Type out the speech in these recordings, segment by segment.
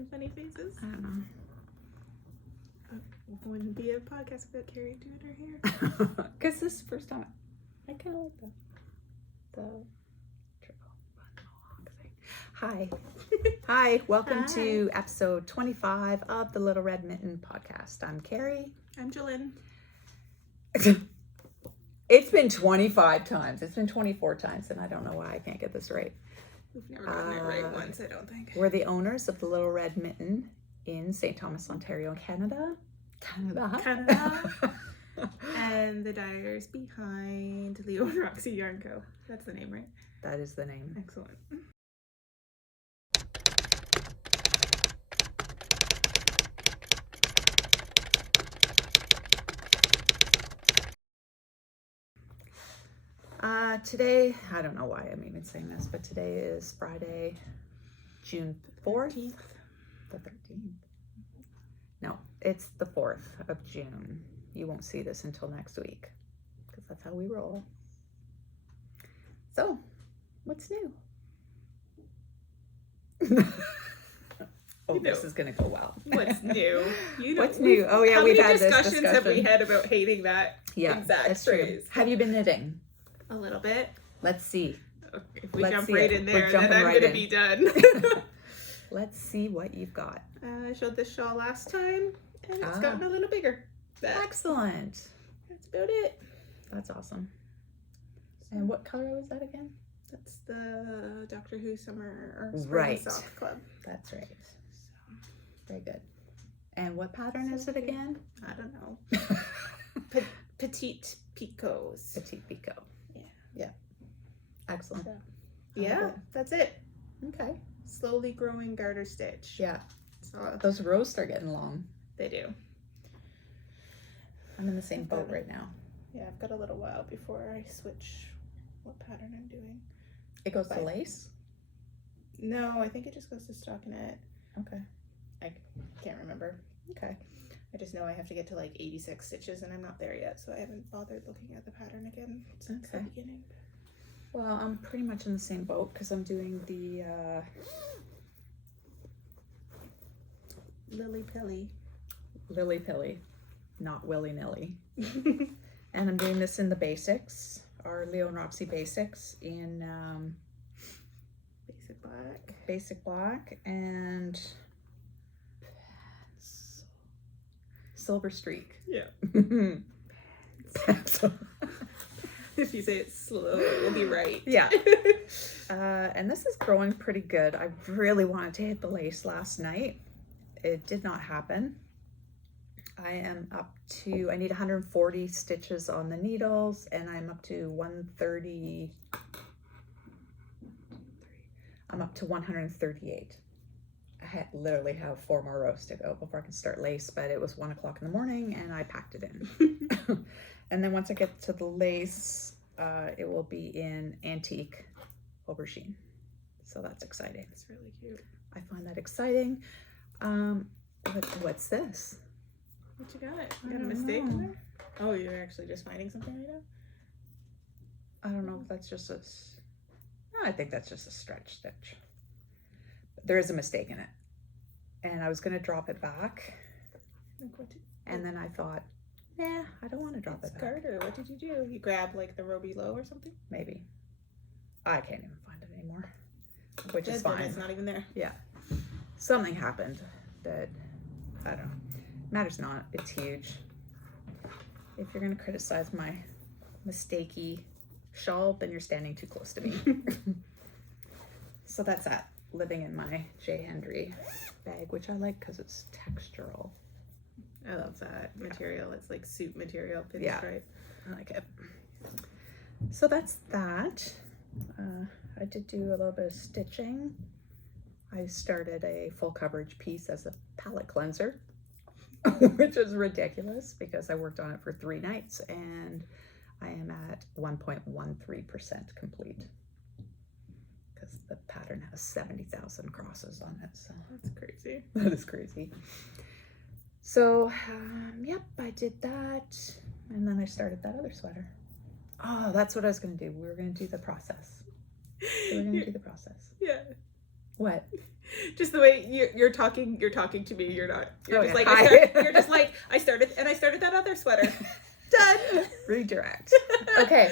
making funny faces? I don't know. Wouldn't be a podcast without Kerri doing her hair. Because this is the first time. I kind of like the triple. Hi. Hi. Welcome to episode 25 of the Little Red Mitten podcast. I'm Kerri. I'm Jolyn. It's been 25 times. It's been 24 times, and I don't know why I can't get this right. We've never gotten it right once, I don't think. We're the owners of the Little Red Mitten in St. Thomas, Ontario, Canada. Canada. And the dyers behind Leo and Roxy Yarn Co. That's the name, right? That is the name. Excellent. Today, I don't know why I'm even saying this, but today is Friday, June 4th. The 13th. No, it's the 4th of June. You won't see this until next week because that's how we roll. So, what's new? This is going to go well. What's new? What's new? Oh yeah, we've had this discussion. Have we had about hating that exact phrase? Have you been knitting? A little bit. Let's see. Okay, if we jump right in there, then I'm going to be done. Let's see what you've got. I showed this shawl last time, and it's gotten a little bigger. Excellent. That's about it. That's awesome. And what color was that again? That's the Doctor Who Summer or Spring Sock Club. That's right. So, very good. And what pattern is it again? I don't know. Petite Picots. Petite Picot. Yeah. Excellent. So, yeah, that's it. Okay. Slowly growing garter stitch. Yeah. So those rows start getting long. They do. I'm in the same boat right now. Yeah, I've got a little while before I switch what pattern I'm doing. It goes to lace? No, I think it just goes to stockinette. Okay. I can't remember. Okay. I just know I have to get to like 86 stitches and I'm not there yet, so I haven't bothered looking at the pattern again since the beginning. Well, I'm pretty much in the same boat because I'm doing the Lily Pilly, not willy-nilly. And I'm doing this in the basics, our Leo and Roxy basics in basic black and silver streak. Yeah. Pencil. If you say it slow, you'll be right. Yeah. And this is growing pretty good. I really wanted to hit the lace last night. It did not happen. I am up to, I need 140 stitches on the needles, and I'm up to 130. I'm up to 138. I literally have 4 more rows to go before I can start lace, but it was 1 o'clock in the morning and I packed it in. And then once I get to the lace, it will be in antique aubergine. So that's exciting. It's really cute. I find that exciting. What's this? What you got? You got a mistake in there? Oh, you're actually just finding something right now? I don't know if that's just a... No, I think that's just a stretch stitch. But there is a mistake in it. And I was going to drop it back. And then I thought, nah, I don't want to drop it back. Garter. What did you do? You grab like the row below or something? Maybe. I can't even find it anymore. Which is fine. It's not even there. Yeah. Something happened that, I don't know. Matters not. It's huge. If you're going to criticize my mistakey shawl, then you're standing too close to me. So that's that. Living in my J. Hendry bag, which I like because it's textural. I love that material. It's like suit material, pinstripe. I like it. So that's that. I did do a little bit of stitching. I started a full coverage piece as a palette cleanser, which is ridiculous because I worked on it for 3 nights and I am at 1.13% complete because the pattern has 70,000 crosses on it. So that's crazy. That is crazy. So, yep, I did that. And then I started that other sweater. Oh, that's what I was going to do. We were going to do the process. We were going to do the process. Yeah. What? Just the way you're talking to me. You're not. You're just like Hi. you're just like I started that other sweater. Done. Redirect. Okay.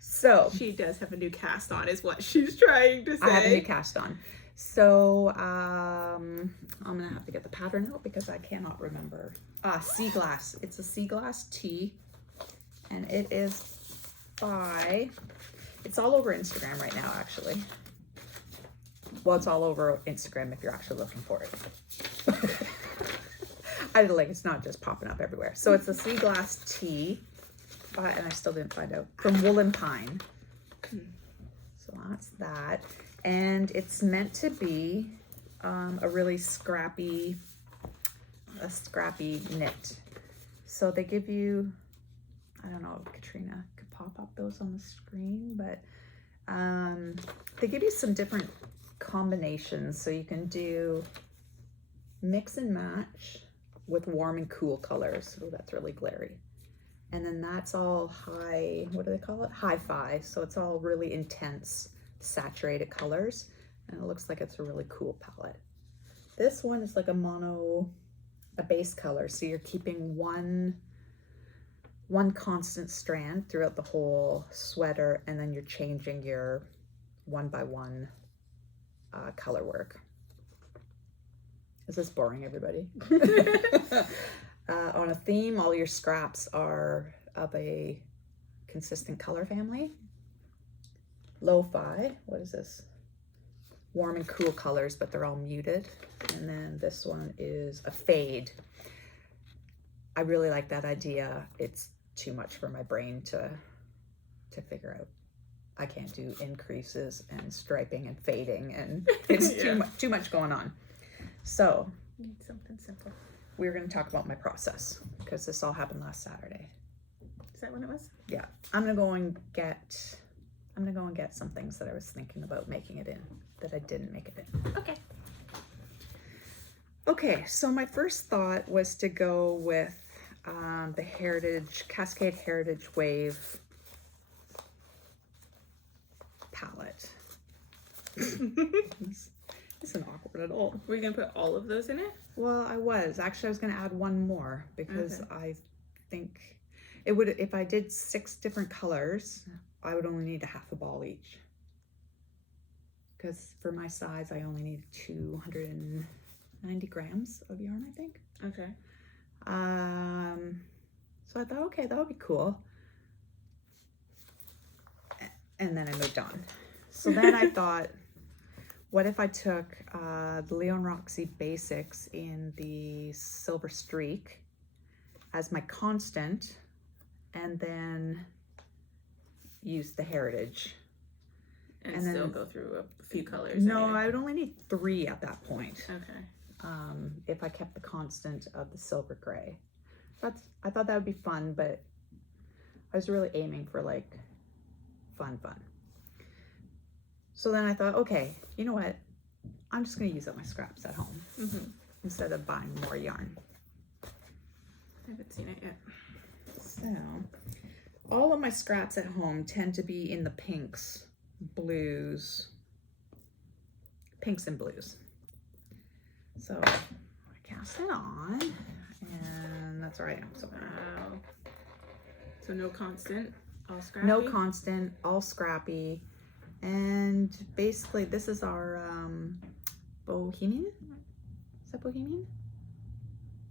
So she does have a new cast on, is what she's trying to say. I have a new cast on. So I'm gonna have to get the pattern out because I cannot remember. Sea glass. It's a sea glass tee, and it is by. It's all over Instagram right now, actually. Well, it's all over Instagram if you're actually looking for it. It's not just popping up everywhere. So it's a sea glass tee, and I still didn't find out, from Wool and Pine. So that's that. And it's meant to be a really scrappy knit. So they give you, I don't know if Katrina could pop up those on the screen, but they give you some different combinations. So you can do mix and match with warm and cool colors. Oh, that's really glary. And then that's all high, what do they call it? Hi-fi. So it's all really intense, saturated colors. And it looks like it's a really cool palette. This one is like a base color. So you're keeping one constant strand throughout the whole sweater, and then you're changing your one by one color work. Is this boring, everybody? On a theme, all your scraps are of a consistent color family. Lo-fi, what is this? Warm and cool colors, but they're all muted. And then this one is a fade. I really like that idea. It's too much for my brain to figure out. I can't do increases and striping and fading, and it's too much going on. So need something simple. We're going to talk about my process because this all happened last Saturday. Is that when it was? Yeah, I'm gonna go and get some things that I was thinking about making it in that I didn't make it in. Okay. Okay, so my first thought was to go with the Cascade Heritage Wave palette. This isn't awkward at all. Were you gonna put all of those in it? Well, I was gonna add one more because I think it would, if I did 6 different colors, I would only need a half a ball each. Because for my size, I only need 290 grams of yarn, I think. Okay. So I thought, okay, that would be cool. And then I moved on. So then I thought, what if I took the Leo and Roxy Basics in the Silver Streak as my constant, and then use the Heritage. And then still go through a few colors. No, I would only need 3 at that point. Okay. If I kept the constant of the silver gray. I thought that would be fun, but I was really aiming for like fun. So then I thought, okay, you know what? I'm just going to use up my scraps at home instead of buying more yarn. I haven't seen it yet. So all of my scraps at home tend to be in the pinks and blues. So I cast it on, and that's all right. So, wow. So no constant, all scrappy? No constant, all scrappy. And basically this is our Bohemian. Is that Bohemian?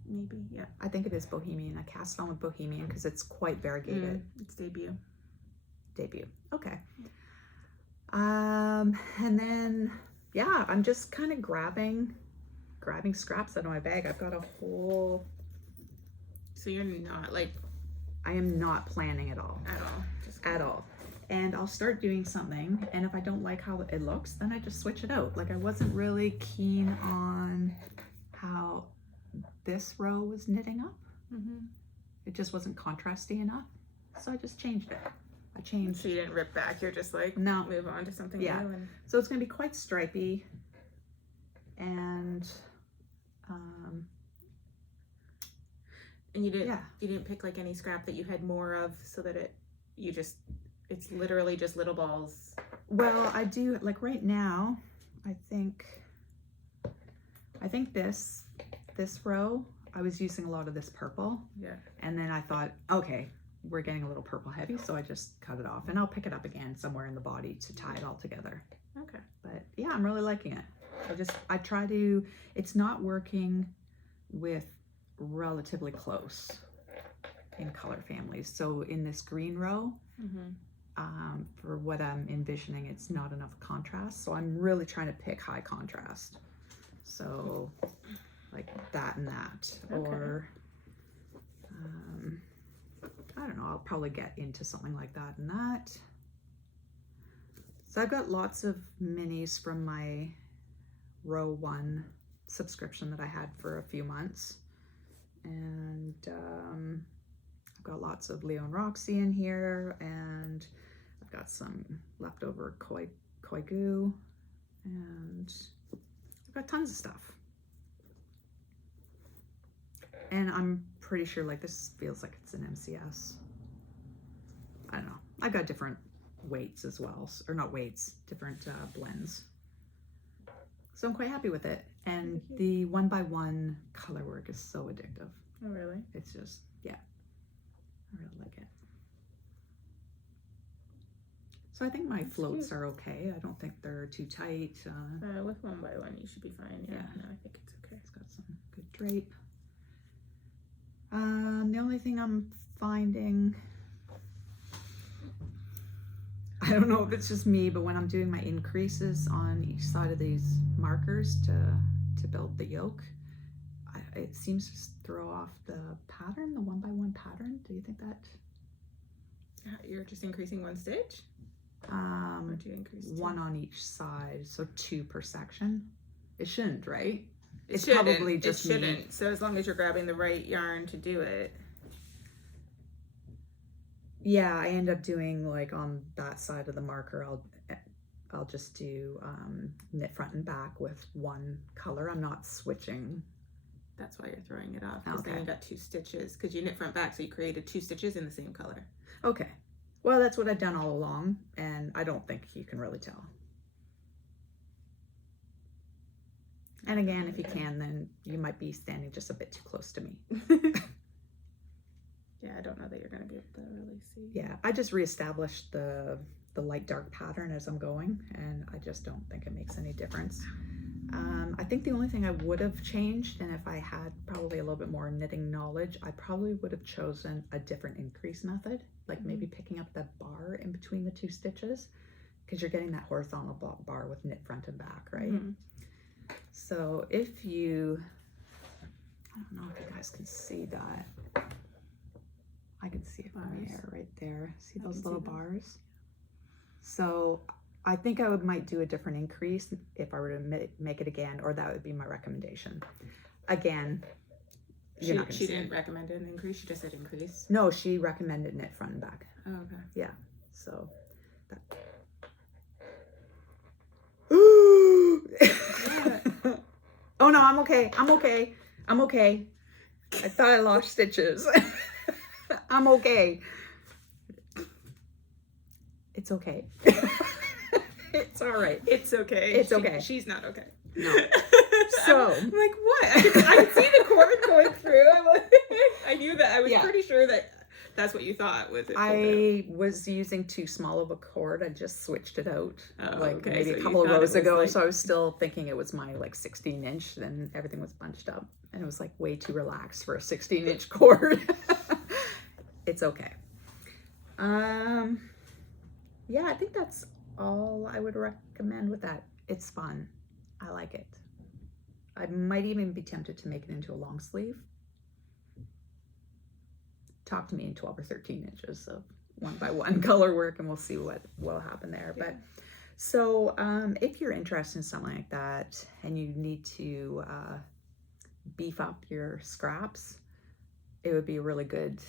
Maybe, yeah. I think it is Bohemian. I cast it on with Bohemian because it's quite variegated. It's debut. Okay. And then yeah, I'm just kind of grabbing scraps out of my bag. I've got a whole. So you're not like. I am not planning at all. At all. And I'll start doing something, and if I don't like how it looks, then I just switch it out. Like I wasn't really keen on how this row was knitting up. It just wasn't contrasty enough, so I just changed it. So you didn't rip back. You're just like no, move on to something new. And... So it's gonna be quite stripy, and you didn't pick like any scrap that you had more of, so that it's literally just little balls. Well, I do, like right now, I think this row, I was using a lot of this purple. Yeah. And then I thought, okay, we're getting a little purple heavy, so I just cut it off, and I'll pick it up again somewhere in the body to tie it all together. Okay. But yeah, I'm really liking it. I try to, it's not working with relatively close in color families. So in this green row, for what I'm envisioning, it's not enough contrast. So I'm really trying to pick high contrast. So like that and that, okay. or I don't know, I'll probably get into something like that and that. So I've got lots of minis from my row 1 subscription that I had for a few months. And I've got lots of Leo and Roxy in here, and I've got some leftover koi goo, and I've got tons of stuff. And I'm pretty sure like this feels like it's an MCS. I don't know. I've got different weights as well, or not weights, different blends. So I'm quite happy with it. And the 1x1 color work is so addictive. Oh, really? It's just, yeah, I really like it. So I think my floats are okay. I don't think they're too tight. With 1x1 you should be fine. Yeah, no, I think it's okay. It's got some good drape. The only thing I'm finding, I don't know if it's just me, but when I'm doing my increases on each side of these markers to build the yoke, it seems to throw off the pattern, the 1x1 pattern. Do you think that? You're just increasing 1 stitch? Or do you increase 2? 1 on each side, so 2 per section. It shouldn't, right? It's probably just it shouldn't. So as long as you're grabbing the right yarn to do it. Yeah, I end up doing like on that side of the marker, I'll just do knit front and back with 1 color. I'm not switching. That's why you're throwing it off, because Okay. then you got 2 stitches, because you knit front back, so you created 2 stitches in the same color. Okay, well that's what I've done all along, and I don't think you can really tell. And again, if you can, then you might be standing just a bit too close to me. Yeah, I don't know that you're going to be able to really see. Yeah, I just reestablished the light dark pattern as I'm going, and I just don't think it makes any difference. I think the only thing I would have changed, and if I had probably a little bit more knitting knowledge, I probably would have chosen a different increase method, like maybe picking up the bar in between the 2 stitches, because you're getting that horizontal bar with knit front and back, right? So if you, I don't know if you guys can see that. I can see it from here, right there. See those little bars? So I think I might do a different increase if I were to make it again, or that would be my recommendation. Again, She didn't recommend an increase, she just said increase. No, she recommended knit front and back. Oh, okay. Yeah, so that. Oh no, I'm okay. I'm okay. I'm okay. I thought I lost stitches. I'm okay. It's okay. It's all right. It's okay. It's okay. She's not okay. No. So I'm like, what? I could see the cord going through. I knew that. I was pretty sure that that's what you thought was it. I was using too small of a cord. I just switched it out maybe so a couple of rows ago. like... So I was still thinking it was my 16-inch. Then everything was bunched up, and it was like way too relaxed for a 16-inch cord. It's okay. Yeah, I think that's all I would recommend with that. It's fun. I like it. I might even be tempted to make it into a long sleeve. Talk to me in 12 or 13 inches of 1x1 color work, and we'll see what will happen there. But so if you're interested in something like that and you need to beef up your scraps, it would be really good.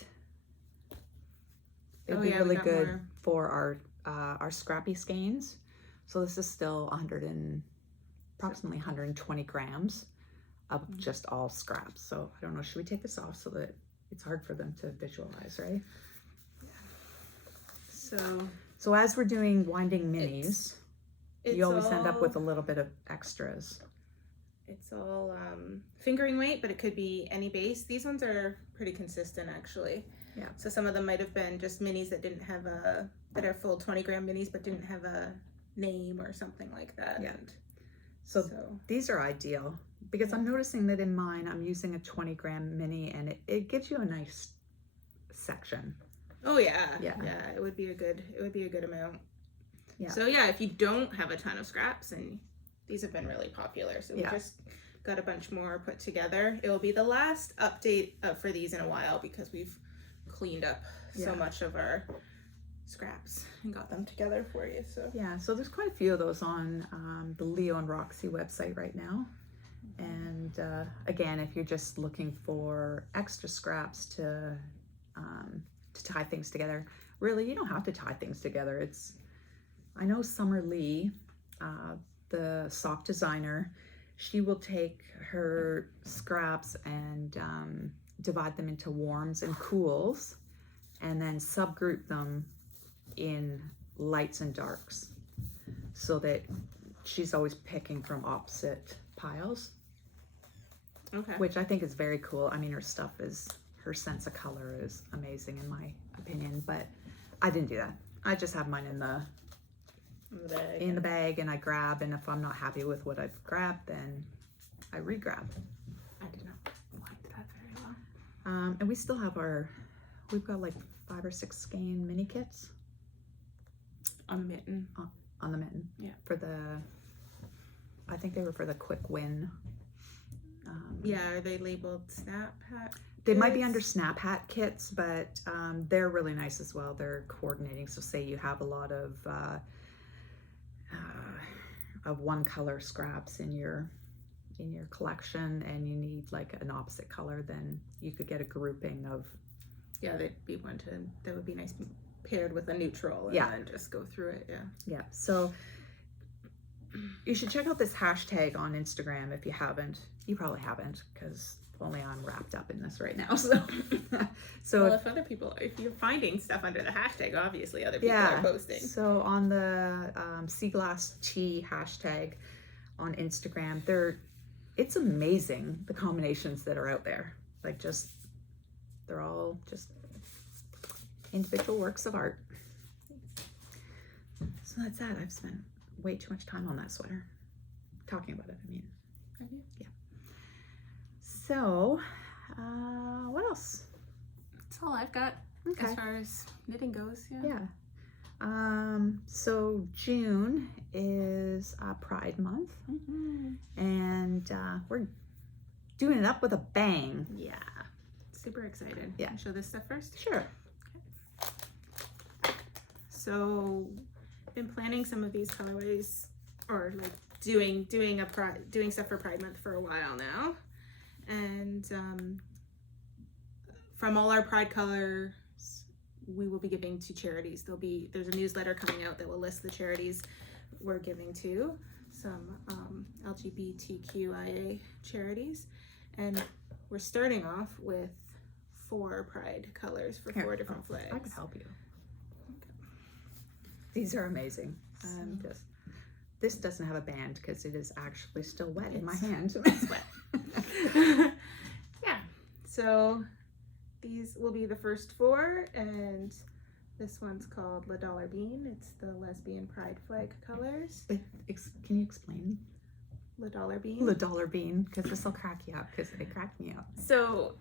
It would be really good for our scrappy skeins. So this is still approximately 120 grams of just all scraps. So I don't know, should we take this off so that it's hard for them to visualize, right? So as we're doing winding minis, It's you always end up all- with a little bit of extras. It's all fingering weight, but it could be any base. These ones are pretty consistent, actually. Yeah. So some of them might have been just minis that didn't have that are full 20-gram minis, but didn't have a name or something like that. Yeah. And So these are ideal because I'm noticing that in mine, I'm using a 20-gram mini and it gives you a nice section. Oh yeah. Yeah. It would be a good amount. Yeah. So yeah, if you don't have a ton of scraps, and these have been really popular, so we just got a bunch more put together. It will be the last update for these in a while because we've cleaned up so much of our scraps and got them together for you. So yeah, so there's quite a few of those on the Leo and Roxy website right now. And again, if you're just looking for extra scraps to tie things together, really you don't have to tie things together. I know Summer Lee, the sock designer, she will take her scraps and divide them into warms and cools and then subgroup them in lights and darks so that she's always picking from opposite piles. okay. Which I think is very cool. I mean, her sense of color is amazing in my opinion, but I didn't do that. I just have mine in the bag and I grab, and if I'm not happy with what I've grabbed, then I re-grab. I did not like that very well. And we still have we've got like 5 or 6 skein mini kits On Mitten. on the Mitten. Yeah. I think they were for the quick win. Yeah, are they labeled Snap Hat? They might be under Snap Hat kits, but they're really nice as well. They're coordinating. So say you have a lot of one color scraps in your collection and you need like an opposite color, then you could get a grouping of. Yeah, that would be nice paired with a neutral and then just go through it. Yeah. So you should check out this hashtag on Instagram if you haven't. You probably haven't because only I'm wrapped up in this right now. So Well, if you're finding stuff under the hashtag, obviously other people are posting. So on the Sea Glass Tea hashtag on Instagram, it's amazing the combinations that are out there. Like they're all just individual works of art. So that's that. I've spent way too much time on that sweater. Talking about it, I mean. Yeah. So, what else? That's all I've got as far as knitting goes. Yeah. So June is Pride Month, and we're doing it up with a bang. Yeah. Super excited. Yeah. Can I show this stuff first? Sure. So, been planning some of these colorways, or like doing stuff for Pride Month for a while now, and from all our Pride colors, we will be giving to charities. There's a newsletter coming out that will list the charities we're giving to, some LGBTQIA charities, and we're starting off with 4 Pride colors for 4 different flags. I can help you. These are amazing. This doesn't have a band because it is actually still wet in my hand. It's wet. Yeah. So these will be the first 4, and this one's called La Dollar Bean. It's the lesbian pride flag colors. Can you explain? La Dollar Bean? La Dollar Bean, because this will crack you up, because it cracked me up. So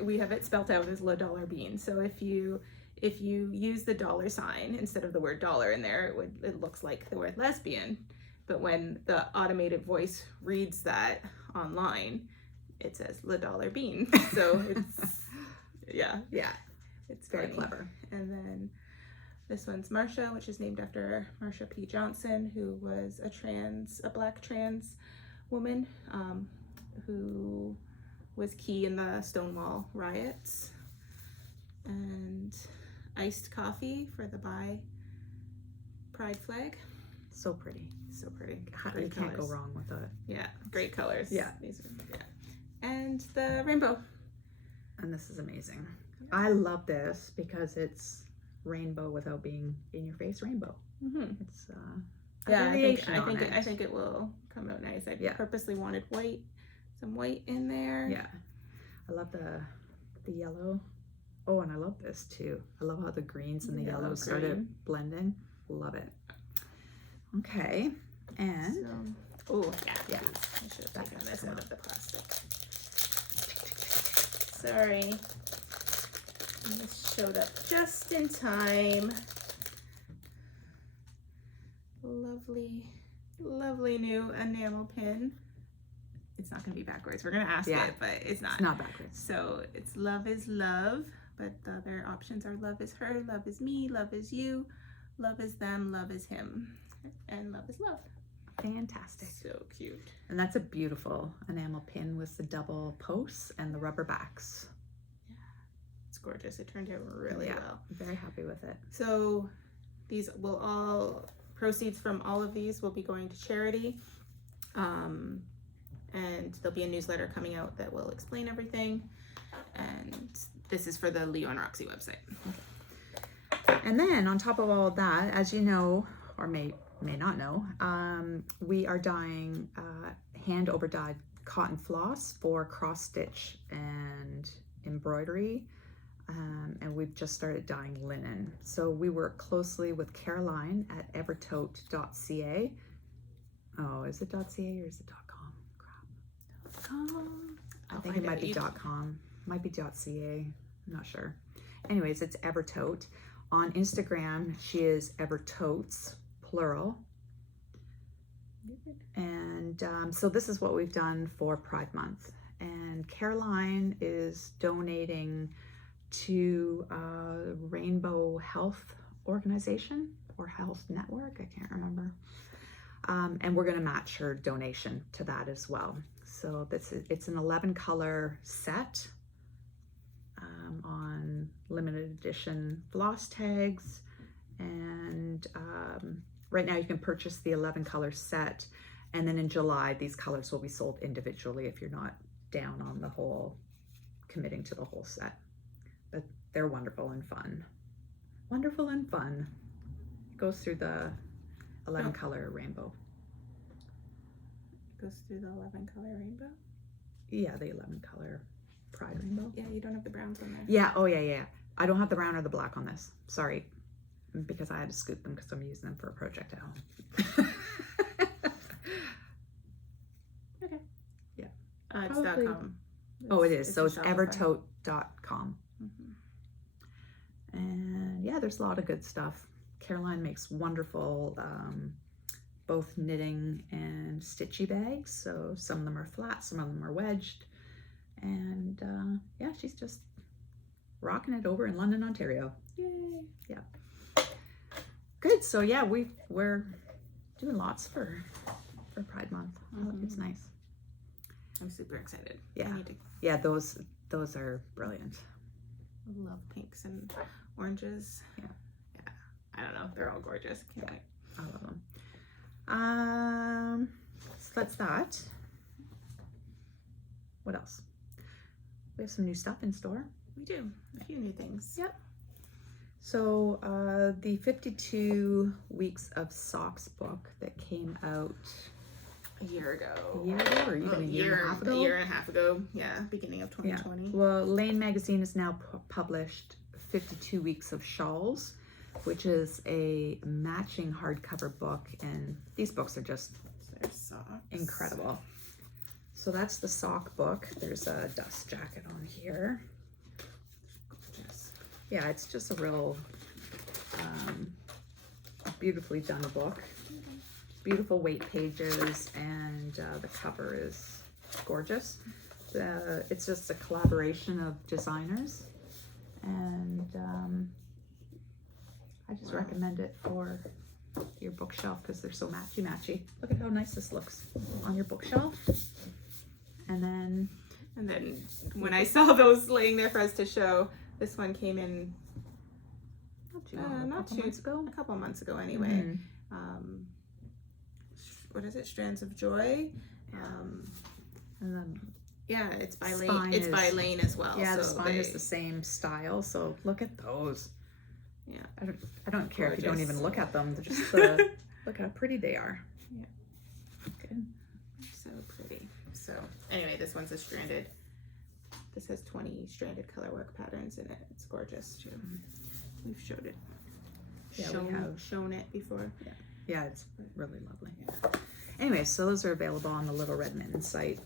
we have it spelt out as La Dollar Bean. So if you use the $sign instead of the word dollar in there, it looks like the word lesbian. But when the automated voice reads that online, it says La Dollar Bean. So it's it's very funny. clever. And then this one's Marsha, which is named after Marsha P. Johnson, who was a black trans woman who was key in the Stonewall riots. And iced coffee for the bi pride flag. So pretty. So pretty. You can't go wrong with it. Yeah, great colors. Yeah. And the rainbow. And this is amazing. I love this because it's rainbow without being in your face rainbow. Mm-hmm. It's Yeah, variation I on think it. I think it will come out nice. I Yeah. purposely wanted white, some white in there. Yeah, I love the yellow. Oh, and I love this too. I love how the greens and the Yellow, yellows started green. blending. Love it. Okay, and So, oh yeah, Yeah. I should have That taken has this come out out. of the plastic. Sorry. This showed up just in time. Lovely, lovely new enamel pin. It's not going to be backwards. We're going to ask Yeah. it, but it's not. it's not backwards. So it's love is love, but the other options are love is her, love is me, love is you, love is them, love is him, and love is love. Fantastic. So cute. And that's a beautiful enamel pin with the double posts and the rubber backs. It's gorgeous. It turned out really well. I'm very happy with it. So these will all, proceeds from all of these will be going to charity. And there'll be a newsletter coming out that will explain everything. And this is for the Leo and Roxy website. And then on top of all of that, as you know, or may not know, we are dyeing hand over dyed cotton floss for cross stitch and embroidery. And we've just started dyeing linen. So we work closely with Caroline at evertote.ca. Oh, is it .ca or is it .com? Crap. I think it might be .com. Might be .ca. I'm not sure. Anyways, it's Evertote. On Instagram, she is Evertotes, plural. And so this is what we've done for Pride Month. And Caroline is donating to Rainbow Health Organization or Health Network, I can't remember. And we're going to match her donation to that as well. So it's an 11 color set on limited edition floss tags. And right now you can purchase the 11 color set. And then in July, these colors will be sold individually if you're not down on the whole, committing to the whole set. But they're wonderful and fun. Wonderful and fun. It goes through the 11 color rainbow. Goes through the 11 color rainbow? Yeah, the 11 color Pride rainbow. Yeah, you don't have the browns on there. Yeah, oh yeah. I don't have the brown or the black on this. Sorry. Because I had to scoop them because I'm using them for a project at home. Okay. Yeah. It's Probably. .com. Oh, it is. So it's a Shopify. evertote.com. Mm-hmm. And yeah, there's a lot of good stuff. Caroline makes wonderful both knitting and stitchy bags. So some of them are flat, some of them are wedged. And yeah, she's just rocking it over in London, Ontario. Yay. Yeah. Good. So yeah, we're doing lots for Pride Month. Mm-hmm. It's nice. I'm super excited. Yeah. I need to Yeah, those are brilliant. love pinks and oranges. Yeah. I don't know. They're all gorgeous. Can't wait. I love them. So that's that. What else? We have some new stuff in store. We do. A few new things. Yep. So the 52 Weeks of Socks book that came out A year ago. a year ago or even a year and a half ago? A year and a half ago. Yeah. Beginning of 2020. Well, Lane Magazine has now published 52 Weeks of Shawls, which is a matching hardcover book, and these books are just There's socks. incredible. So that's the sock book. There's a dust jacket on here. Gorgeous. Yeah, it's just a real beautifully done book. Beautiful weight pages, and the cover is gorgeous. It's just a collaboration of designers, and I just recommend it for your bookshelf because they're so matchy. Look at how nice this looks on your bookshelf. And then when I saw those laying there for us to show, this one came in months ago. a couple months ago anyway. Mhm. What is it? Strands of Joy. And then Yeah, it's by Spine Lane. It's by is- Lane as well. yeah, the so spine is the same style. So look at those. Yeah. I don't care if you don't Gorgeous. even look at them. They're just Look how pretty they are. Yeah. Good. So pretty. So anyway, this one's a stranded. This has 20 stranded colorwork patterns in it. It's gorgeous too. We've showed it. Yeah, we have shown it before. Yeah, it's really lovely. Anyway, so those are available on the Little Red Mitten site.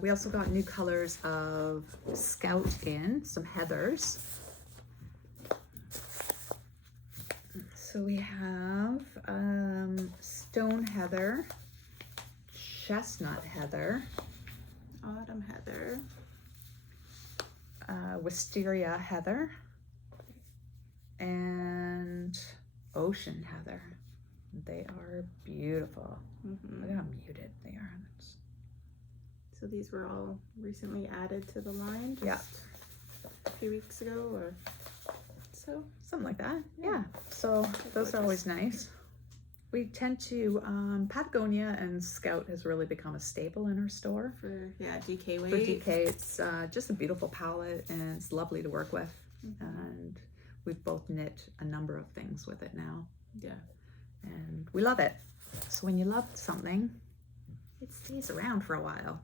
We also got new colors of Scout in, some heathers. So we have Stone Heather, Chestnut Heather, Autumn Heather, Wisteria Heather, and Ocean Heather. They are beautiful. Look how muted they are. So these were all recently added to the line just a few weeks ago or so. Something like that. Yeah. So those are always nice. We tend to, Patagonia and Scout has really become a staple in our store. For DK weight. For DK, it's just a beautiful palette and it's lovely to work with. And we've both knit a number of things with it now. Yeah. And we love it. So when you love something, it stays around for a while.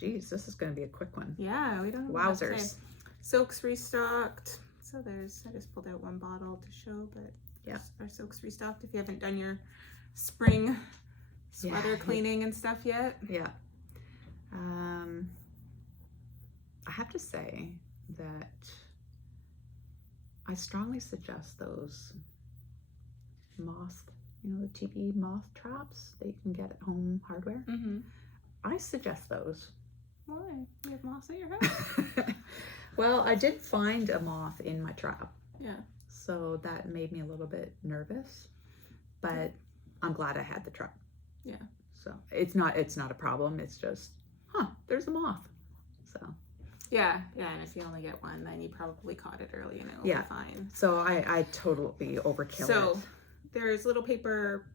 Geez, this is going to be a quick one. Yeah, we don't. Wowzers. Silk's restocked. So I just pulled out one bottle to show, but yeah, our Silk's restocked. If you haven't done your spring sweater cleaning and stuff yet. Yeah. I have to say that I strongly suggest those moth, the TP moth traps that you can get at Home Hardware. I suggest those. Why? You have moths at your house? Well, I did find a moth in my trap. Yeah. So that made me a little bit nervous, but I'm glad I had the trap. Yeah. So it's not a problem. It's just, there's a moth. So. Yeah, and if you only get one, then you probably caught it early and it'll be fine. So I totally overkill it. So there's little paper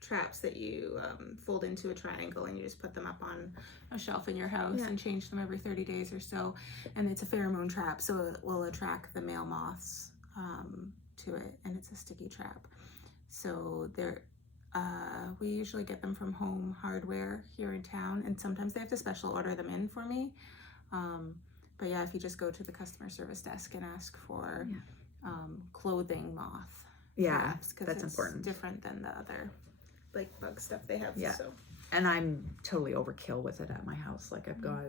traps that you fold into a triangle and you just put them up on a shelf in your house and change them every 30 days or so. And it's a pheromone trap, so it will attract the male moths to it, and it's a sticky trap. So we usually get them from Home Hardware here in town, and sometimes they have to special order them in for me. But yeah, if you just go to the customer service desk and ask for clothing moth traps, that's important. Different than the other bug stuff they have. Yeah. So. And I'm totally overkill with it at my house. Like I've got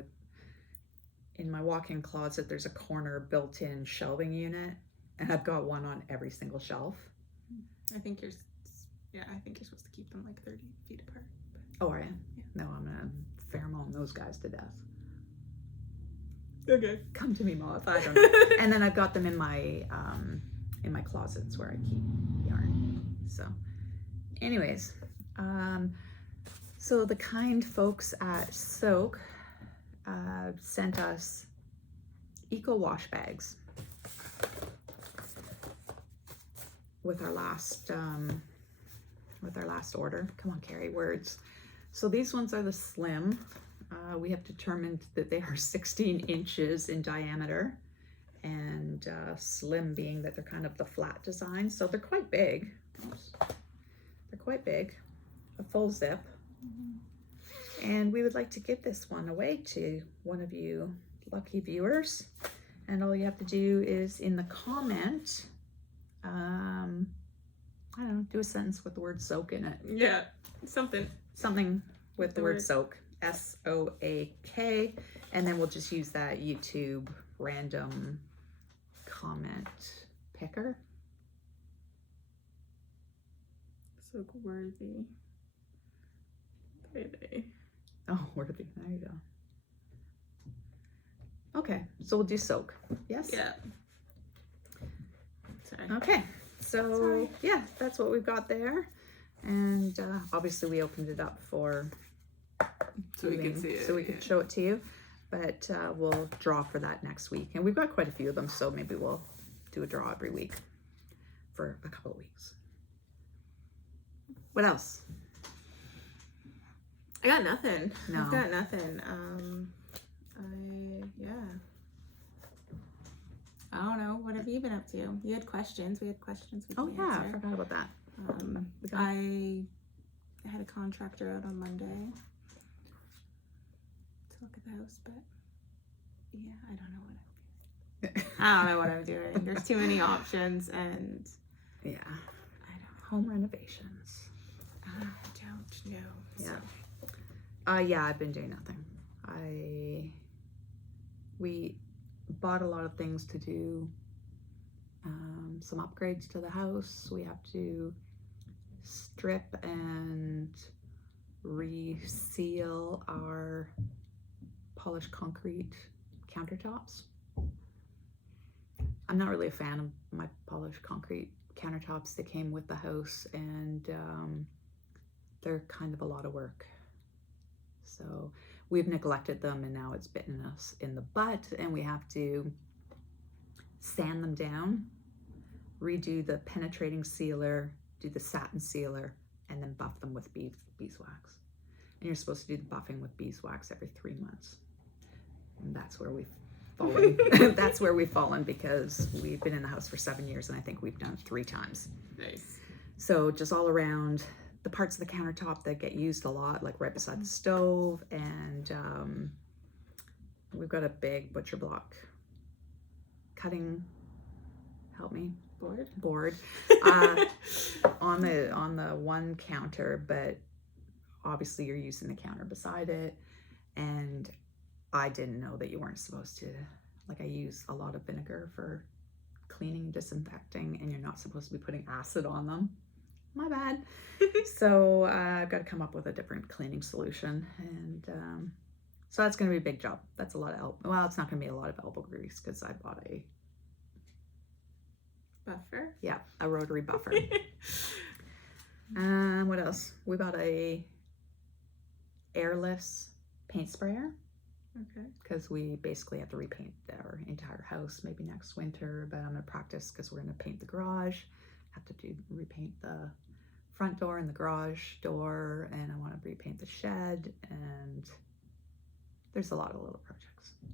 in my walk-in closet, there's a corner built-in shelving unit, and I've got one on every single shelf. I think you're supposed to keep them 30 feet apart. But... Oh, are you? Yeah. No, I'm gonna pheromone those guys to death. Okay. Come to me, moth. I don't know. And then I've got them in my closets where I keep yarn. So, anyways, so the kind folks at Soak sent us eco wash bags with our last order. Come on, Kerri, words. So these ones are the slim. We have determined that they are 16 inches in diameter, and slim being that they're kind of the flat design. So they're quite big. They're quite big, a full zip. And we would like to give this one away to one of you lucky viewers. And all you have to do is in the comment, I don't know, do a sentence with the word soak in it. Yeah, something with the word soak. SOAK, and then we'll just use that YouTube random comment picker. Soak worthy. Payday. Oh, worthy. There you go. Okay, so we'll do soak. Yes? Yeah. Sorry. Okay, so yeah, that's what we've got there. And obviously we opened it up for so we could see it. So we could show it to you. But we'll draw for that next week. And we've got quite a few of them, so maybe we'll do a draw every week for a couple of weeks. What else? I got nothing. No. I've got nothing. I don't know. What have you you been up to? You had questions. We had questions we Oh can yeah, I answer. forgot about that. I had a contractor out on Monday to look at the house, but yeah, I don't know what I'm doing. There's too many options, and Yeah. I don't Home renovations. know. Yeah. Yeah, I've been doing nothing. We bought a lot of things to do. Some upgrades to the house. We have to strip and reseal our polished concrete countertops. I'm not really a fan of my polished concrete countertops. They came with the house, and they're kind of a lot of work. So we've neglected them, and now it's bitten us in the butt, and we have to sand them down, redo the penetrating sealer, do the satin sealer, and then buff them with beeswax. And you're supposed to do the buffing with beeswax every 3 months. And that's where we've fallen. That's where we've fallen, because we've been in the house for 7 years, and I think we've done it 3 times. Nice. So just all around, the parts of the countertop that get used a lot, like right beside the stove, and we've got a big butcher block cutting, help me, board on the one counter, but obviously you're using the counter beside it, and I didn't know that you weren't supposed to, like, I use a lot of vinegar for cleaning and disinfecting, and you're not supposed to be putting acid on them. My bad. So I've got to come up with a different cleaning solution, and so that's going to be a big job. That's a lot of well, it's not going to be a lot of elbow grease, because I bought a buffer. Yeah, a rotary buffer. What else? We bought a airless paint sprayer. Okay. Because we basically have to repaint our entire house maybe next winter, but I'm going to practice because we're going to paint the garage. Have to repaint the front door and the garage door, and I want to repaint the shed, and there's a lot of little projects to do.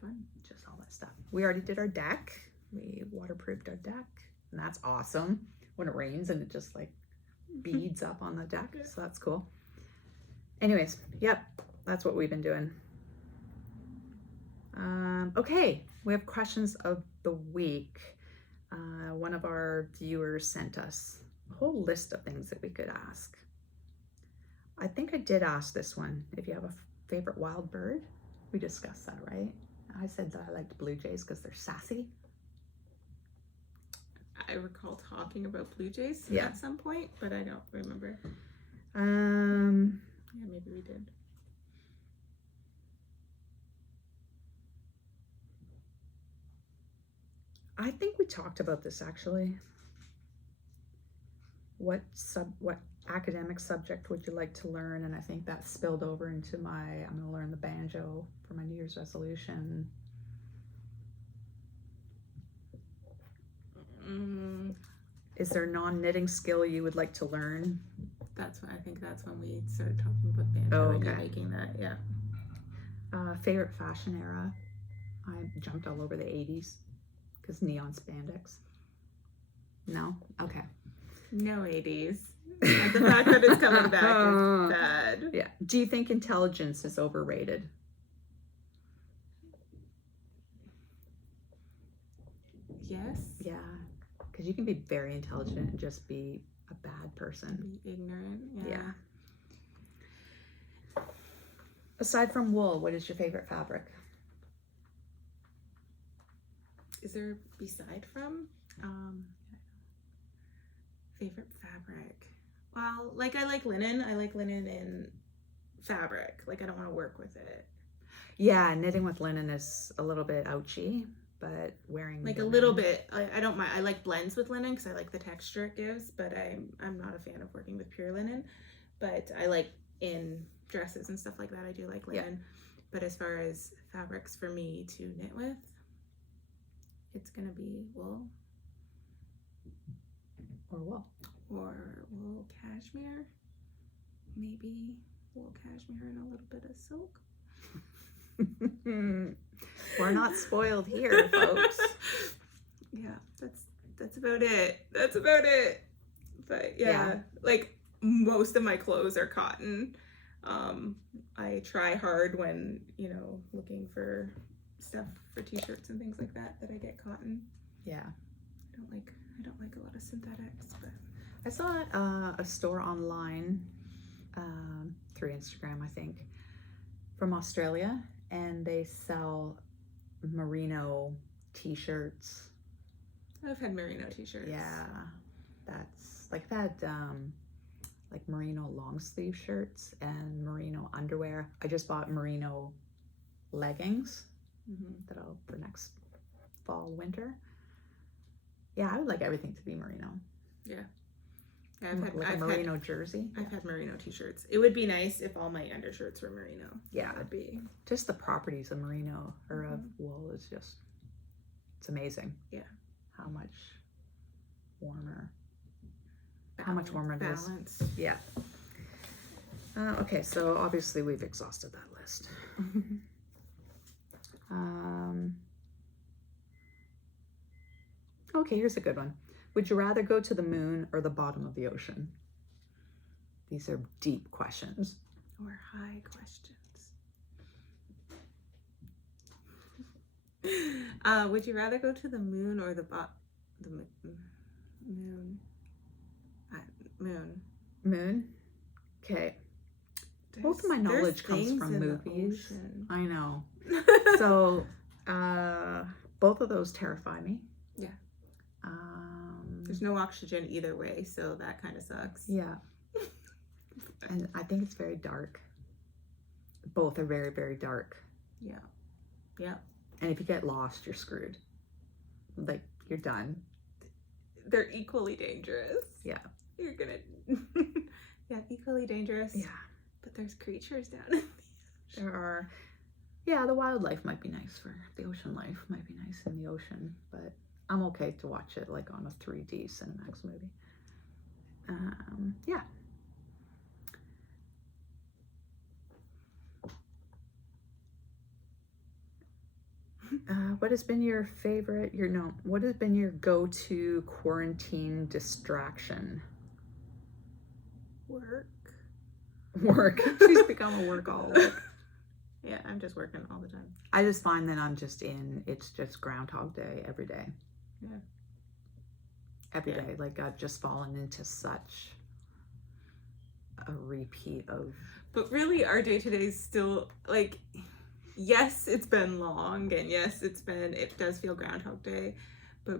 Fun. Just all that stuff. We already did our deck. We waterproofed our deck, and that's awesome when it rains and it just like beads up on the deck. So that's cool. Anyways, yep, that's what we've been doing. Okay, we have questions of the week. One of our viewers sent us a whole list of things that we could ask. I think I did ask this one, if you have a favorite wild bird. We discussed that, right? I said that I liked blue jays because they're sassy. I recall talking about blue jays at some point, but I don't remember. Yeah, maybe we did. I think we talked about this actually. What academic subject would you like to learn? And I think that spilled over into I'm going to learn the banjo for my New Year's resolution. Is there a non-knitting skill you would like to learn? I think that's when we started talking about banjo. Oh, and okay. Making that, yeah. Favorite fashion era? I jumped all over the 80s because neon spandex. No? Okay. No 80s. The fact that it's coming back is bad. Yeah. Do you think intelligence is overrated? Yes. Yeah. Because you can be very intelligent and just be a bad person. Be ignorant. Yeah. Aside from wool, what is your favorite fabric? Is there beside from? Favorite fabric? Well, like I like linen. I like linen in fabric. Like I don't want to work with it. Yeah, knitting with linen is a little bit ouchy, but wearing like linen, a little bit. I don't mind. I like blends with linen because I like the texture it gives, but I'm not a fan of working with pure linen. But I like in dresses and stuff like that. I do like linen. Yeah. But as far as fabrics for me to knit with, it's gonna be wool. Or wool. Or wool cashmere. Maybe wool cashmere and a little bit of silk. We're not spoiled here, folks. yeah, that's about it. That's about it. But yeah, like most of my clothes are cotton. I try hard when, you know, looking for stuff for t-shirts and things like that I get cotton. Yeah. I don't like a lot of synthetics, but I saw a store online through Instagram, I think, from Australia, and they sell merino t-shirts. I've had merino t-shirts. Yeah, that's like I've had like merino long sleeve shirts and merino underwear. I just bought merino leggings that I'll for next fall, winter. Yeah, I would like everything to be merino. Yeah. I've merino jersey. I've had merino t-shirts. It would be nice if all my undershirts were merino. Yeah, that would be. Just the properties of merino or of wool is just, it's amazing. Yeah. How much warmer it is. Balance. Yeah. Okay, so obviously we've exhausted that list. Okay, here's a good one. Would you rather go to the moon or the bottom of the ocean? These are deep questions. Or high questions. Would you rather go to the moon or the moon? Moon. Moon? Okay. Both of my knowledge comes from movies. I know. So, both of those terrify me. Yeah. There's no oxygen either way, so that kind of sucks. Yeah. And I think it's very dark. Both are very, very dark. Yeah. Yeah. And if you get lost, you're screwed. Like, you're done. They're equally dangerous. Yeah. You're gonna... yeah, equally dangerous. Yeah. But there's creatures down in the ocean. There are... Yeah, the wildlife might be nice for... The ocean life might be nice in the ocean, but I'm okay to watch it, like, on a 3D Cinemax movie. Yeah. What has been your favorite, what has been your go-to quarantine distraction? Work. She's become a workaholic. Yeah, I'm just working all the time. I just find that it's just Groundhog Day every day. Yeah. Every day. Like, I've just fallen into such a repeat of... But really, our day-to-day is still, like... Yes, it's been long, and yes, it does feel Groundhog Day, but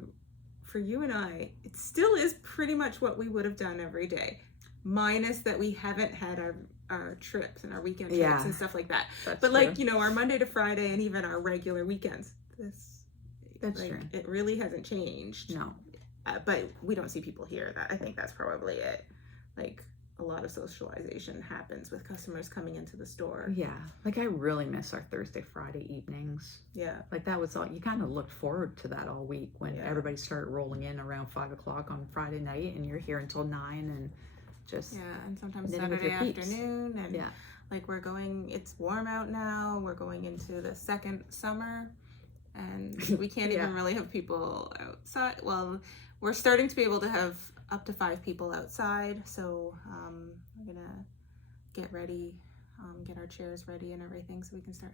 for you and I, it still is pretty much what we would have done every day, minus that we haven't had our trips and our weekend trips and stuff like that. But true. Like, you know, our Monday to Friday and even our regular weekends, that's true. It really hasn't changed. No. But we don't see people here. I think that's probably it. Like, a lot of socialization happens with customers coming into the store. Yeah. Like, I really miss our Thursday, Friday evenings. Yeah. Like, that was all, you kind of looked forward to that all week when everybody started rolling in around 5 o'clock on Friday night, and you're here until 9 and just... Yeah, and sometimes Saturday afternoon. And like, it's warm out now. We're going into the second summer, and we can't even really have people outside. Well, we're starting to be able to have up to 5 people outside, so we're gonna get ready, get our chairs ready and everything, so we can start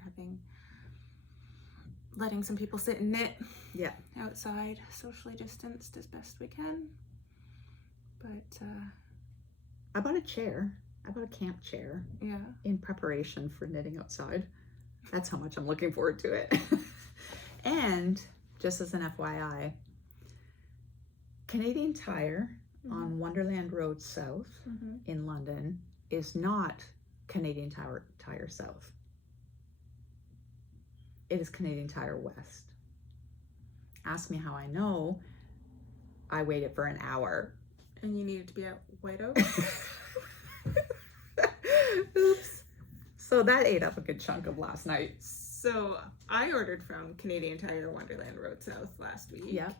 letting some people sit and knit outside, socially distanced as best we can. But I bought a chair. I bought a camp chair in preparation for knitting outside. That's how much I'm looking forward to it. And just as an FYI, Canadian Tire on Wonderland Road South in London is not Canadian Tire South. It is Canadian Tire West. Ask me how I know. I waited for an hour. And you needed to be at White Oak? Oops. So that ate up a good chunk of last night. So I ordered from Canadian Tire Wonderland Road South last week. Yep.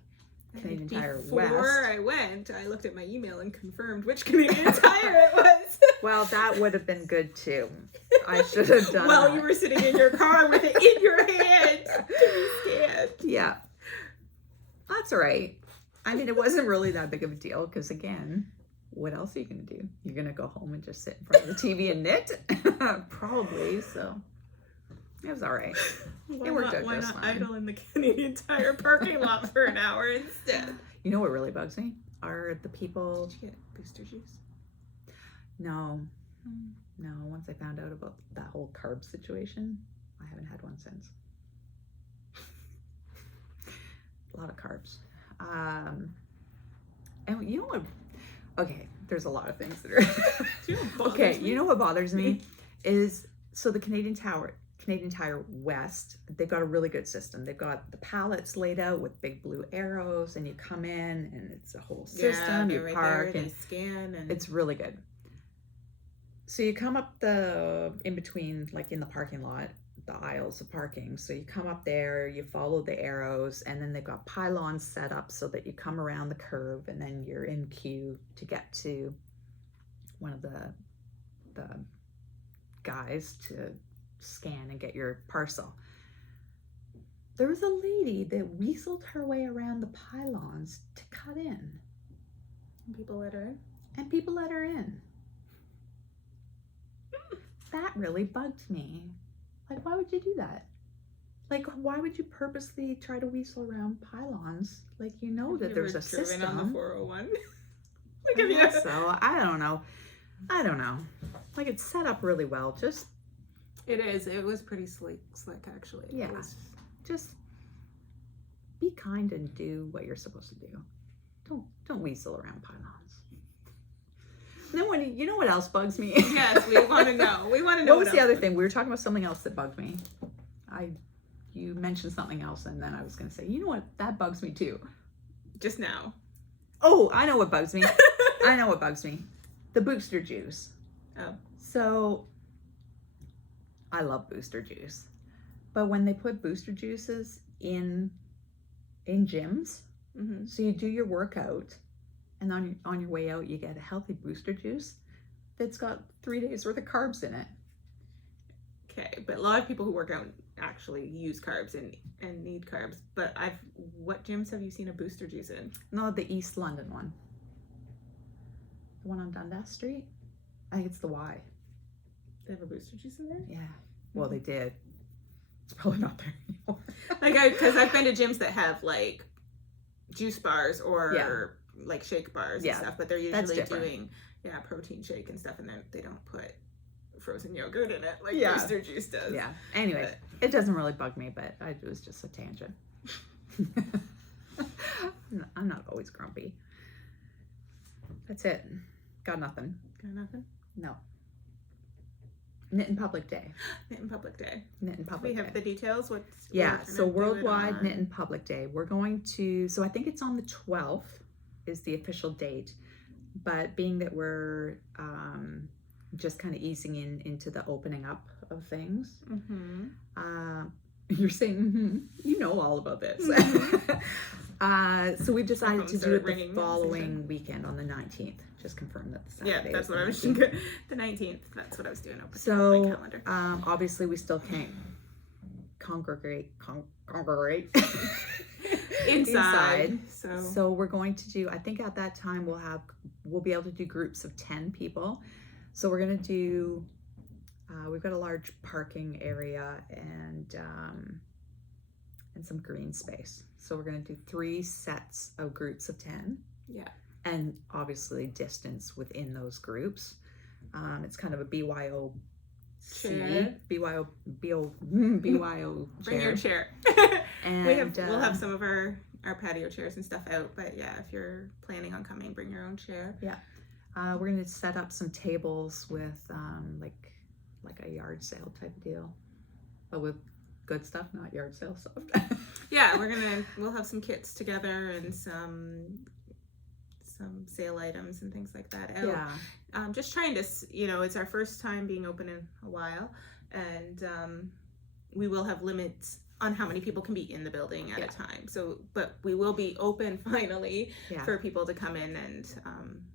Canadian Tire West. Before I went, I looked at my email and confirmed which Canadian Tire it was. Well, that would have been good too. I should have done While you were sitting in your car with it in your hand to be scanned. Yeah. That's that's all right. I mean, it wasn't really that big of a deal because, again, what else are you going to do? You're going to go home and just sit in front of the TV and knit? Probably, so it was all right. It worked out just fine. Why not idle in the Canadian Tire parking lot for an hour instead? You know what really bugs me? Are the people... Did you get booster juice? No. No, once I found out about that whole carb situation, I haven't had one since. A lot of carbs. And you know what? Okay, there's a lot of things that are... Okay, you know what bothers me? Is, so the Canadian Tire West, they've got a really good system. They've got the pallets laid out with big blue arrows, and you come in, and it's a whole system. You right park, there, and scan, and it's really good. So you come up in between, like in the parking lot, the aisles of parking. So you come up there, you follow the arrows, and then they've got pylons set up so that you come around the curve, and then you're in queue to get to one of the guys to scan and get your parcel. There was a lady that weaseled her way around the pylons to cut in. And people let her in? And people let her in. That really bugged me. Like, why would you do that? Like, why would you purposely try to weasel around pylons? Like, you know that there's a system. On the 401. I guess so. I don't know. Like, it's set up really well. Just... It is. It was pretty slick actually. Yeah. Just be kind and do what you're supposed to do. Don't weasel around pylons. Then you know what else bugs me? Yes, we want to know. What was the other thing? We were talking about something else that bugged me. You mentioned something else, and then I was going to say, you know what? That bugs me too. Just now. Oh, I know what bugs me. The booster juice. Oh. So, I love booster juice. But when they put booster juices in gyms, mm-hmm. so you do your workout, and on your way out, you get a healthy booster juice that's got 3 days worth of carbs in it. Okay, but a lot of people who work out actually use carbs and need carbs. But what gyms have you seen a booster juice in? No, the East London one. The one on Dundas Street? I think it's the Y. They have a booster juice in there? Yeah. Well, they did. It's probably not there Like, anymore. because I've been to gyms that have, like, juice bars or, like, shake bars and stuff. But they're usually doing, protein shake and stuff. And they don't put frozen yogurt in it like booster juice does. Yeah. Anyway, it doesn't really bug me, but it was just a tangent. I'm not always grumpy. That's it. Got nothing. Got nothing? No. Knit in Public Day. Knit in Public Day. Knit in Public Day. We have the details? So Worldwide Knit in Public Day. We're going to, so I think it's on the 12th is the official date. But being that we're just kind of easing into the opening up of things, you're saying, you know all about this. So we've decided to do it the following weekend on the 19th. Just confirm that the Saturday. Yeah, that's what I was thinking. The 19th. That's what I was doing. So my calendar. Obviously we still can't congregate inside. So we're going to do. I think at that time we'll be able to do groups of 10 people. So we're gonna do. We've got a large parking area and some green space. So we're going to do 3 sets of groups of 10. Yeah. And obviously distance within those groups. It's kind of a BYO chair. BYO Bring your chair. And we'll have some of our patio chairs and stuff out. But yeah, if you're planning on coming, bring your own chair. Yeah. We're going to set up some tables with like a yard sale type deal, but with good stuff, not yard sale stuff. Yeah, we'll have some kits together and some sale items and things like that out. Yeah. Just trying to, it's our first time being open in a while, and we will have limits on how many people can be in the building at a time. So, but we will be open finally for people to come in and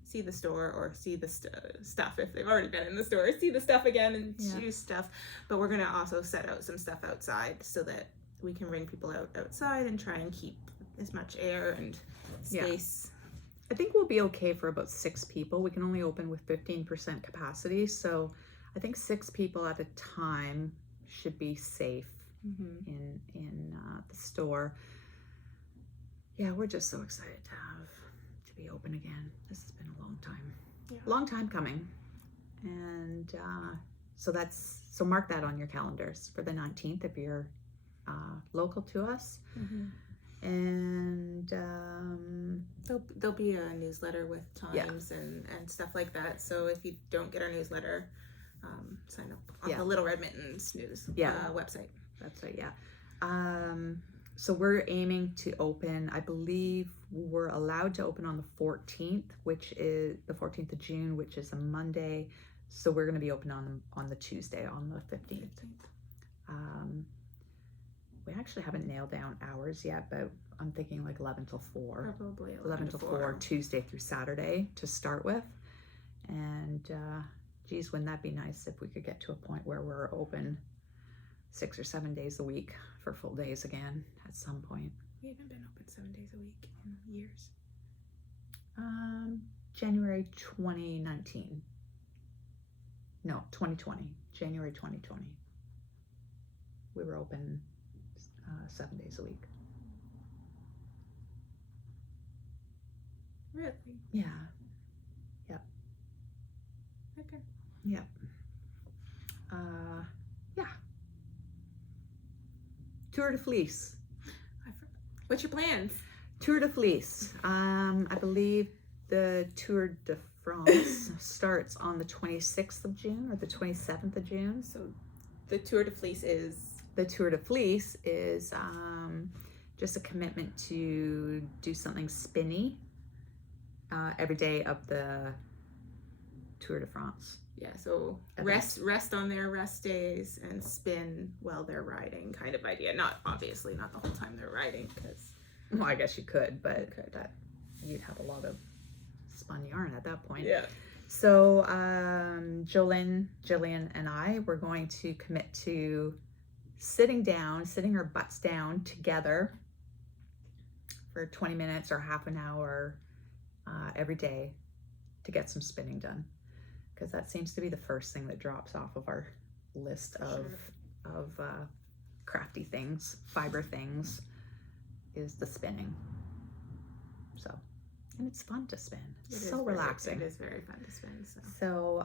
see the store or see the stuff if they've already been in the store, see the stuff again and choose stuff. But we're gonna also set out some stuff outside so that we can bring people outside and try and keep as much air and space. I think we'll be okay for about 6 people. We can only open with 15% capacity, so I think 6 people at a time should be safe in the store. Yeah, we're just so excited to be open again. This has been a long time coming, and so mark that on your calendars for the 19th if you're local to us. And there'll be a newsletter with times and stuff like that. So if you don't get our newsletter, sign up on the Little Red Mittens news website. That's right. Yeah. So we're aiming to open. I believe we're allowed to open on the 14th, which is the 14th of June, which is a Monday. So we're going to be open on the Tuesday, on the 15th. We actually haven't nailed down hours yet, but I'm thinking like 11 till 4. Probably 11 till 4, Tuesday through Saturday to start with. And geez, wouldn't that be nice if we could get to a point where we're open 6 or 7 days a week for full days again at some point. We haven't been open 7 days a week in years. January 2019. No, 2020. January 2020. We were open 7 days a week. Really? Yeah. Yep. Okay. Yep. Yeah. Tour de Fleece. What's your plans? Tour de Fleece. I believe the Tour de France starts on the 26th of June or the 27th of June. So the Tour de Fleece is? The Tour de Fleece is just a commitment to do something spinny every day of the Tour de France. Yeah, so rest on their rest days and spin while they're riding kind of idea. Not obviously not the whole time they're riding, because well, I guess you could, but that you'd have a lot of spun yarn at that point. Yeah. So Jolyn, and I were going to commit to sitting our butts down together for 20 minutes or half an hour every day to get some spinning done, because that seems to be the first thing that drops off of our list of crafty things, fiber things, is the spinning. So, and it's fun to spin. It's so relaxing. It is very fun to spin. So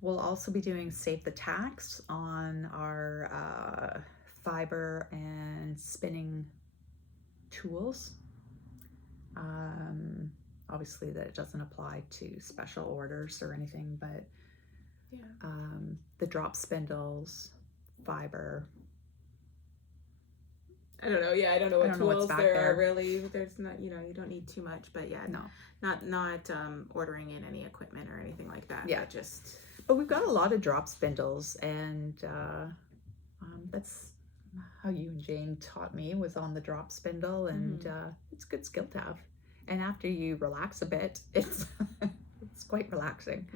we'll also be doing Save the Tax on our fiber and spinning tools. Obviously that it doesn't apply to special orders or anything, but the drop spindles, fiber. I don't know. Yeah, I don't know what tools there are really. There's not, you don't need too much, but not ordering in any equipment or anything like that. Yeah, but we've got a lot of drop spindles, and that's how you and Jane taught me, was on the drop spindle, and it's a good skill to have. And after you relax a bit, it's it's quite relaxing.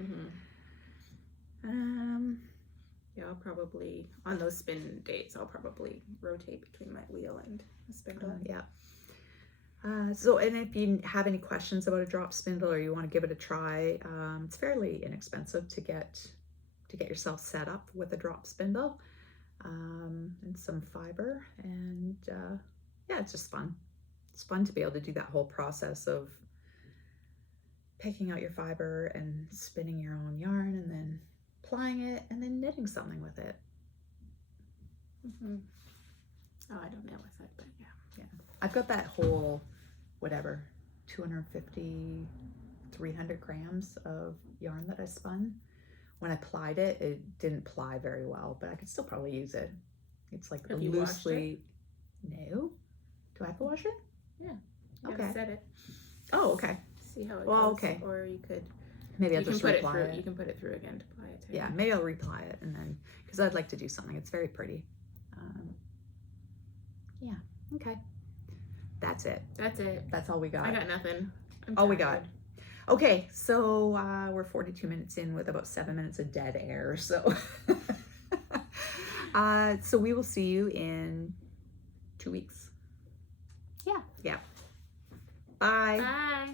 Yeah, I'll probably, on those spin dates, I'll probably rotate between my wheel and the spindle. So, and if you have any questions about a drop spindle or you want to give it a try, it's fairly inexpensive to get yourself set up with a drop spindle and some fiber, and it's just fun. It's fun to be able to do that whole process of picking out your fiber and spinning your own yarn and then plying it and then knitting something with it. Oh, I don't know with it, but yeah. I've got that whole, 250, 300 grams of yarn that I spun. When I plied it, it didn't ply very well, but I could still probably use it. It's like have loosely. No. Do I have to wash it? Yeah. You okay. Set it. Oh, okay. See how it goes. Okay. Or you could. Maybe I'll just reply it. You can put it through again to ply it too. Yeah, maybe I'll reply it, and then, because I'd like to do something. It's very pretty. Okay. That's it. That's all we got. I got nothing. All we got. Okay, so we're 42 minutes in with about 7 minutes of dead air. So, so we will see you in 2 weeks. Yeah. Yeah. Bye. Bye.